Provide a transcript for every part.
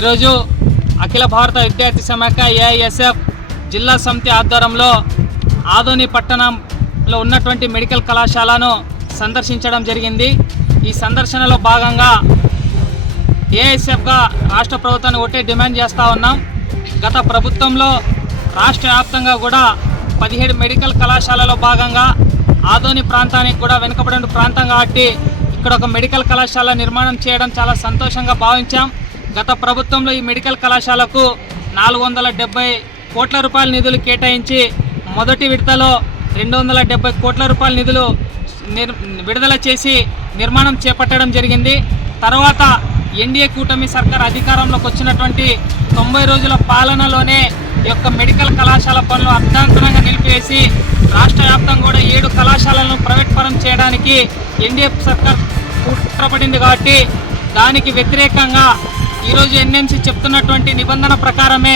ఈరోజు అఖిల భారత విద్యార్థి సమాఖ్య ఏఐఎస్ఎఫ్ జిల్లా సమితి ఆధ్వర్యంలో ఆదోని పట్టణంలో ఉన్నటువంటి మెడికల్ కళాశాలను సందర్శించడం జరిగింది. ఈ సందర్శనలో భాగంగా ఏఐఎస్ఎఫ్గా రాష్ట్ర ప్రభుత్వాన్ని ఒకటే డిమాండ్ చేస్తూ ఉన్నాం. గత ప్రభుత్వంలో రాష్ట్ర వ్యాప్తంగా కూడా 17 మెడికల్ కళాశాలలో భాగంగా ఆదోని ప్రాంతానికి కూడా వెనుకబడిన ప్రాంతం కాబట్టి ఇక్కడ ఒక మెడికల్ కళాశాల నిర్మాణం చేయడం చాలా సంతోషంగా భావించాం. గత ప్రభుత్వంలో ఈ మెడికల్ కళాశాలకు 470 కోట్ల రూపాయల నిధులు కేటాయించి మొదటి విడతలో 270 కోట్ల రూపాయల నిధులు విడుదల చేసి నిర్మాణం చేపట్టడం జరిగింది. తర్వాత ఎన్డీఏ కూటమి సర్కార్ అధికారంలోకి వచ్చినటువంటి 90 రోజుల పాలనలోనే ఈ యొక్క మెడికల్ కళాశాల పనులు అర్ధాంతరంగా నిలిపివేసి రాష్ట్ర వ్యాప్తంగా కూడా 7 కళాశాలను ప్రైవేట్ పరం చేయడానికి ఎన్డీఏ సర్కార్ కుట్రపడింది. కాబట్టి దానికి వ్యతిరేకంగా ఈరోజు ఎన్ఎంసీ చెప్తున్నటువంటి నిబంధన ప్రకారమే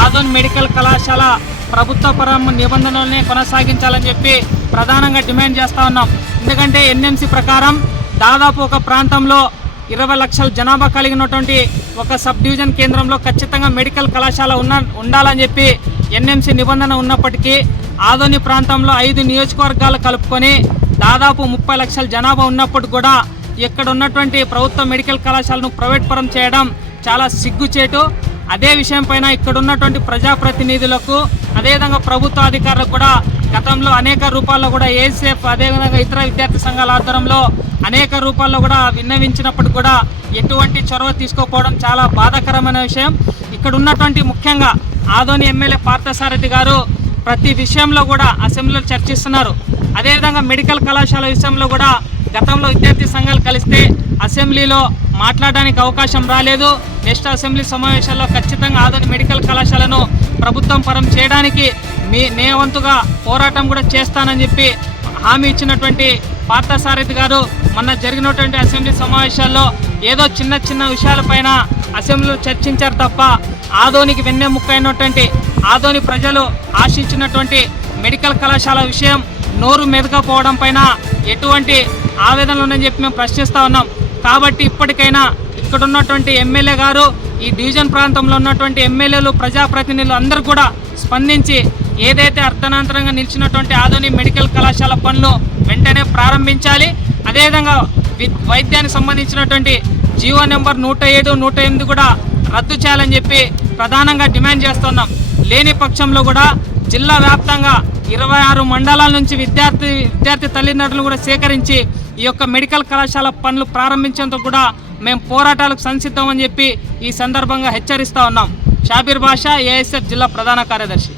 ఆదోని మెడికల్ కళాశాల ప్రభుత్వ పరం నిబంధనలనే కొనసాగించాలని చెప్పి ప్రధానంగా డిమాండ్ చేస్తూ ఉన్నాం. ఎందుకంటే ఎన్ఎంసీ ప్రకారం దాదాపు ఒక ప్రాంతంలో 20 లక్షల జనాభా కలిగినటువంటి ఒక సబ్ డివిజన్ కేంద్రంలో ఖచ్చితంగా మెడికల్ కళాశాల ఉండాలని చెప్పి ఎన్ఎంసీ నిబంధన ఉన్నప్పటికీ ఆదోని ప్రాంతంలో 5 నియోజకవర్గాలు కలుపుకొని దాదాపు 30 లక్షల జనాభా ఉన్నప్పుడు కూడా ఇక్కడ ఉన్నటువంటి ప్రభుత్వ మెడికల్ కళాశాలను ప్రైవేట్ పరం చేయడం చాలా సిగ్గుచేటు. అదే విషయం పైన ఇక్కడ ఉన్నటువంటి ప్రజాప్రతినిధులకు అదేవిధంగా ప్రభుత్వ అధికారులకు కూడా గతంలో అనేక రూపాల్లో కూడా ఏఐఎస్ఎఫ్ అదేవిధంగా ఇతర విద్యార్థి సంఘాల ఆధ్వర్యంలో అనేక రూపాల్లో కూడా విన్నవించినప్పుడు కూడా ఎటువంటి చొరవ తీసుకోకపోవడం చాలా బాధాకరమైన విషయం. ఇక్కడ ఉన్నటువంటి ముఖ్యంగా ఆదోని ఎమ్మెల్యే పార్థసారథి గారు ప్రతి విషయంలో కూడా అసెంబ్లీలో చర్చిస్తున్నారు. అదేవిధంగా మెడికల్ కళాశాల విషయంలో కూడా గతంలో విద్యార్థి సంఘాలు కలిస్తే అసెంబ్లీలో మాట్లాడడానికి అవకాశం రాలేదు. నెక్స్ట్ అసెంబ్లీ సమావేశాల్లో ఖచ్చితంగా ఆదోని మెడికల్ కళాశాలను ప్రభుత్వం పరం చేయడానికి నే వంతుగా పోరాటం కూడా చేస్తానని చెప్పి హామీ ఇచ్చినటువంటి పార్థసారథి గారు మొన్న జరిగినటువంటి అసెంబ్లీ సమావేశాల్లో ఏదో చిన్న చిన్న విషయాలపైన అసెంబ్లీలో చర్చించారు తప్ప ఆదోనికి వెన్నెముక్కైనటువంటి ఆదోని ప్రజలు ఆశించినటువంటి మెడికల్ కళాశాల విషయం నోరు మెదకపోవడం పైన ఎటువంటి ఆవేదనలు ఉన్నాయని చెప్పి మేము ప్రశ్నిస్తూ ఉన్నాం. కాబట్టి ఇప్పటికైనా ఇక్కడ ఉన్నటువంటి ఎమ్మెల్యే గారు ఈ డివిజన్ ప్రాంతంలో ఉన్నటువంటి ఎమ్మెల్యేలు ప్రజాప్రతినిధులు అందరూ కూడా స్పందించి ఏదైతే అర్ధనాంతరంగా నిలిచినటువంటి ఆదోని మెడికల్ కళాశాల పనులు వెంటనే ప్రారంభించాలి. అదేవిధంగా వైద్యానికి సంబంధించినటువంటి జీవో నెంబర్ 107, 108 కూడా రద్దు చేయాలని చెప్పి ప్రధానంగా డిమాండ్ చేస్తున్నాం. లేని పక్షంలో కూడా జిల్లా వ్యాప్తంగా 26 మండలాల నుంచి విద్యార్థి తల్లిదండ్రులు కూడా సేకరించి ఈ యొక్క మెడికల్ కళాశాల పనులు ప్రారంభించేందుకు కూడా మేము పోరాటాలకు సంసిద్ధమని చెప్పి ఈ సందర్భంగా హెచ్చరిస్తూ ఉన్నాం. షాబీర్ బాషా, ఏఐఎస్ఎఫ్ జిల్లా ప్రధాన కార్యదర్శి.